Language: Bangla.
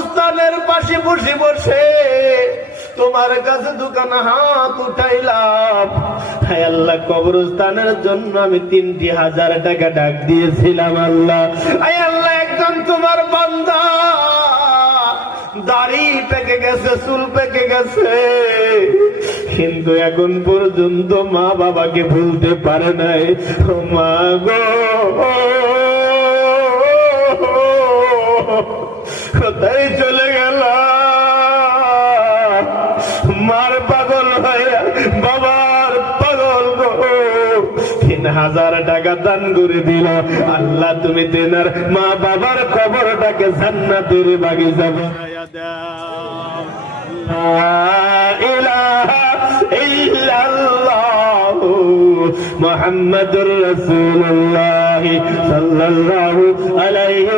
কবরস্থানের পাশে বসে বসে তোমার কাছে দোকান হাত উঠাইলাম। হায় আল্লাহ, কবরস্থানের জন্য আমি 3,000 টাকা ডাক দিয়েছিলাম আল্লাহ। হায় আল্লাহ, একজন তোমার বান্দা দাড়ি পেকে গেছে, চুল পেকে গেছে, কিন্তু এখন পর্যন্ত মা বাবাকে ভুলতে পারে নাই। ও মা গো, কোথায় চলে গেল? মার পাগল হয়ে বাবার পাগল গো। 3,000 টাকা দান করে দিল আল্লাহ। তুমি তেনার মা বাবার কবরটাকে জান্নাতের বাগিচা বানায়া দাও। লা ইলাহা ইল্লাল্লাহ মুহাম্মাদুর রাসূলুল্লাহ সাল্লাল্লাহু আলাইহি